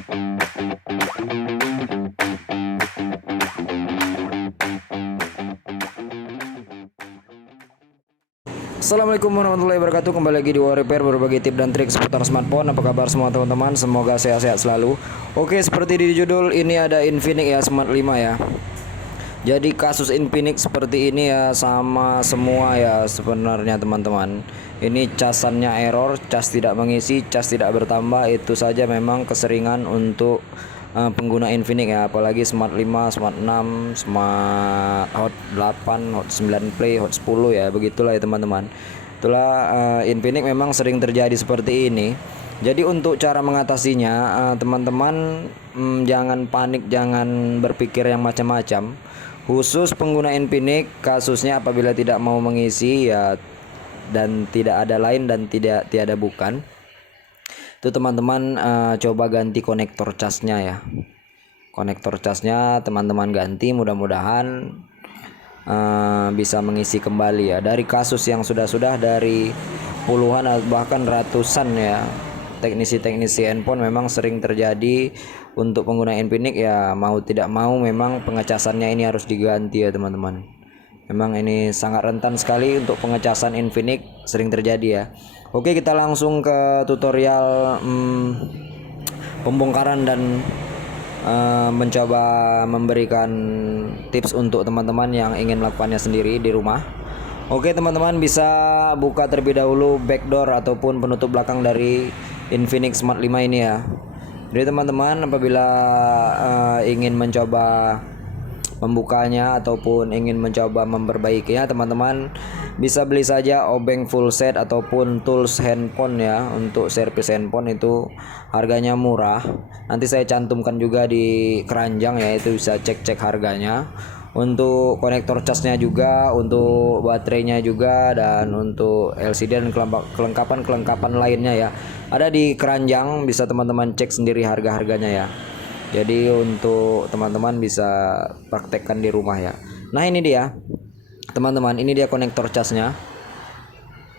Assalamualaikum warahmatullahi wabarakatuh. Kembali lagi di War Repair, berbagi tips dan trik seputar smartphone. Apa kabar semua teman-teman? Semoga sehat-sehat selalu. Oke, seperti di judul ini ada Infinix ya, Smart 5 ya. Jadi kasus Infinix seperti ini ya, sama semua ya sebenarnya teman-teman. Ini casannya error, cas tidak mengisi, cas tidak bertambah. Itu saja memang keseringan untuk pengguna Infinix ya, apalagi Smart 5, Smart 6, Smart Hot 8, Hot 9 Play, Hot 10 ya, begitulah ya teman-teman. Itulah Infinix memang sering terjadi seperti ini. Jadi untuk cara mengatasinya, teman-teman jangan panik, jangan berpikir yang macam-macam. Khusus pengguna Infinix, kasusnya apabila tidak mau mengisi ya, dan tidak ada lain dan tiada bukan, itu teman-teman coba ganti konektor casnya ya. Konektor casnya teman-teman ganti, mudah-mudahan bisa mengisi kembali ya. Dari kasus yang sudah dari puluhan bahkan ratusan ya, teknisi handphone memang sering terjadi untuk pengguna Infinix ya, mau tidak mau memang pengecasannya ini harus diganti ya teman-teman. Memang ini sangat rentan sekali untuk pengecasan Infinix, sering terjadi ya. Oke, kita langsung ke tutorial pembongkaran dan mencoba memberikan tips untuk teman-teman yang ingin melakukannya sendiri di rumah. Oke teman-teman, bisa buka terlebih dahulu backdoor ataupun penutup belakang dari Infinix Smart 5 ini ya. Jadi teman-teman apabila ingin mencoba membukanya ataupun ingin mencoba memperbaikinya, teman-teman bisa beli saja obeng full set ataupun tools handphone ya. Untuk servis handphone itu harganya murah, nanti saya cantumkan juga di keranjang ya, itu bisa cek harganya. Untuk konektor casnya juga, untuk baterainya juga, dan untuk LCD dan kelengkapan lainnya ya, ada di keranjang, bisa teman-teman cek sendiri harga-harganya ya. Jadi untuk teman-teman bisa praktekkan di rumah ya. Nah ini dia teman-teman, ini dia konektor casnya.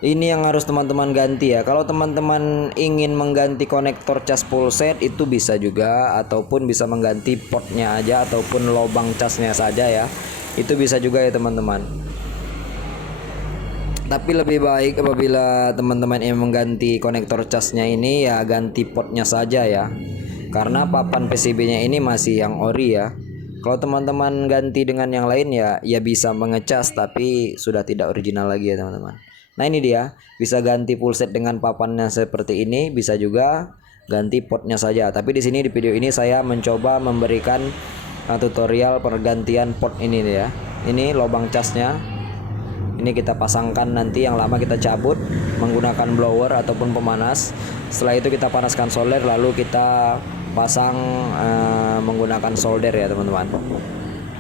Ini yang harus teman-teman ganti ya. Kalau teman-teman ingin mengganti konektor cas full set itu bisa juga, ataupun bisa mengganti portnya aja ataupun lubang casnya saja ya, itu bisa juga ya teman-teman. Tapi lebih baik apabila teman-teman ingin mengganti konektor casnya ini ya, ganti portnya saja ya, karena papan PCB-nya ini masih yang ori ya. Kalau teman-teman ganti dengan yang lain ya bisa mengecas, tapi sudah tidak original lagi ya teman-teman. Nah ini dia, bisa ganti full set dengan papannya seperti ini, bisa juga ganti portnya saja. Tapi di sini di video ini saya mencoba memberikan tutorial pergantian port ini ya. Ini lubang casnya. Ini kita pasangkan, nanti yang lama kita cabut menggunakan blower ataupun pemanas. Setelah itu kita panaskan solder, lalu kita pasang menggunakan solder ya teman-teman.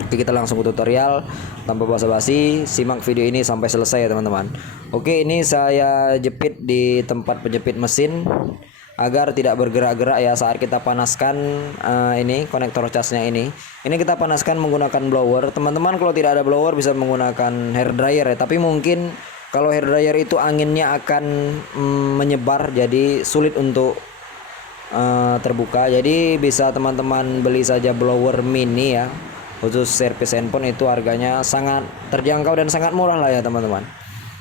Oke, kita langsung ke tutorial tanpa basa-basi, simak video ini sampai selesai ya teman-teman. Oke, ini saya jepit di tempat penjepit mesin agar tidak bergerak-gerak ya saat kita panaskan ini konektor casnya ini. Ini kita panaskan menggunakan blower. Teman-teman kalau tidak ada blower bisa menggunakan hair dryer ya, tapi mungkin kalau hair dryer itu anginnya akan menyebar, jadi sulit untuk terbuka. Jadi bisa teman-teman beli saja blower mini ya, khusus servis handphone, itu harganya sangat terjangkau dan sangat murah lah ya teman-teman.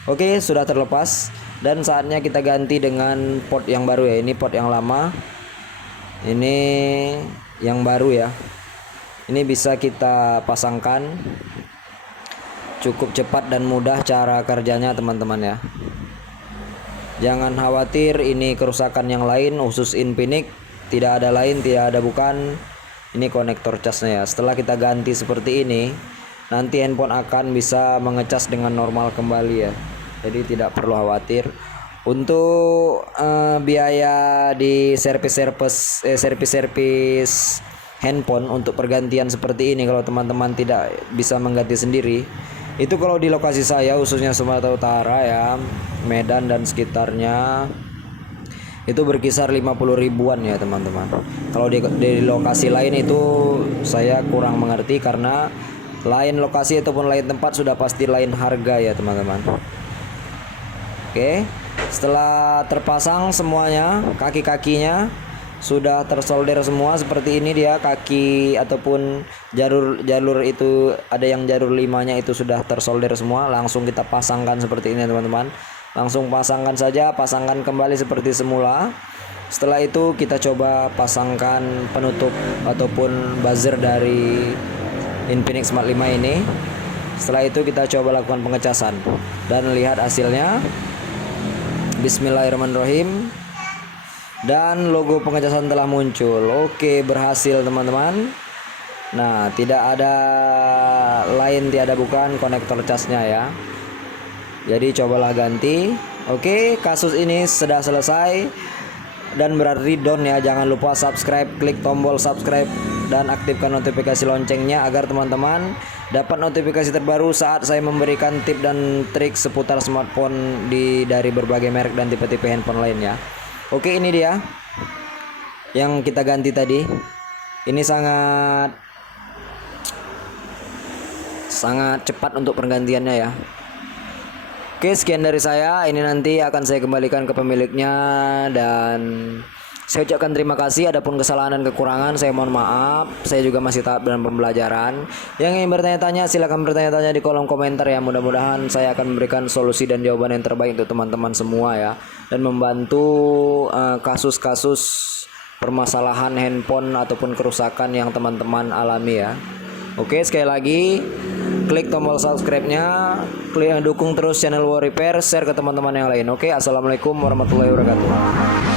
Oke, sudah terlepas dan saatnya kita ganti dengan port yang baru ya. Ini port yang lama, ini yang baru ya. Ini bisa kita pasangkan, cukup cepat dan mudah cara kerjanya teman-teman ya. Jangan khawatir ini kerusakan yang lain, khusus Infinix tidak ada lain, tidak ada bukan. Ini konektor casnya ya. Setelah kita ganti seperti ini, nanti handphone akan bisa mengecas dengan normal kembali ya. Jadi tidak perlu khawatir. Untuk biaya di servis handphone untuk pergantian seperti ini, kalau teman-teman tidak bisa mengganti sendiri, itu kalau di lokasi saya khususnya Sumatera Utara ya, Medan dan sekitarnya, itu berkisar 50 ribuan ya teman-teman. Kalau di lokasi lain itu saya kurang mengerti, karena lain lokasi ataupun lain tempat sudah pasti lain harga ya teman-teman. Oke, setelah terpasang semuanya, kaki-kakinya sudah tersolder semua seperti ini dia, kaki ataupun jalur itu ada yang jalur 5-nya itu sudah tersolder semua. Langsung kita pasangkan seperti ini teman-teman. Langsung pasangkan saja, pasangkan kembali seperti semula. Setelah itu kita coba pasangkan penutup ataupun buzzer dari Infinix Smart 5 ini. Setelah itu kita coba lakukan pengecasan dan lihat hasilnya. Bismillahirrahmanirrahim. Dan logo pengecasan telah muncul. Oke, berhasil teman-teman. Nah, tidak ada lain tiada bukan konektor casnya ya. Jadi cobalah ganti. Oke, kasus ini sudah selesai dan berarti down ya. Jangan lupa subscribe, klik tombol subscribe dan aktifkan notifikasi loncengnya agar teman-teman dapat notifikasi terbaru saat saya memberikan tip dan trik seputar smartphone dari berbagai merek dan tipe-tipe handphone lainnya. Oke, ini dia yang kita ganti tadi. Ini sangat cepat untuk pergantiannya ya. Oke, sekian dari saya. Ini nanti akan saya kembalikan ke pemiliknya dan saya ucapkan terima kasih. Adapun kesalahan dan kekurangan saya mohon maaf. Saya juga masih tahap dalam pembelajaran. Yang ingin bertanya-tanya silakan bertanya-tanya di kolom komentar ya. Mudah-mudahan saya akan memberikan solusi dan jawaban yang terbaik untuk teman-teman semua ya, dan membantu kasus-kasus permasalahan handphone ataupun kerusakan yang teman-teman alami ya. Oke, sekali lagi klik tombol subscribe-nya, klik dukung terus channel War Repair, share ke teman-teman yang lain. Oke, assalamualaikum warahmatullahi wabarakatuh.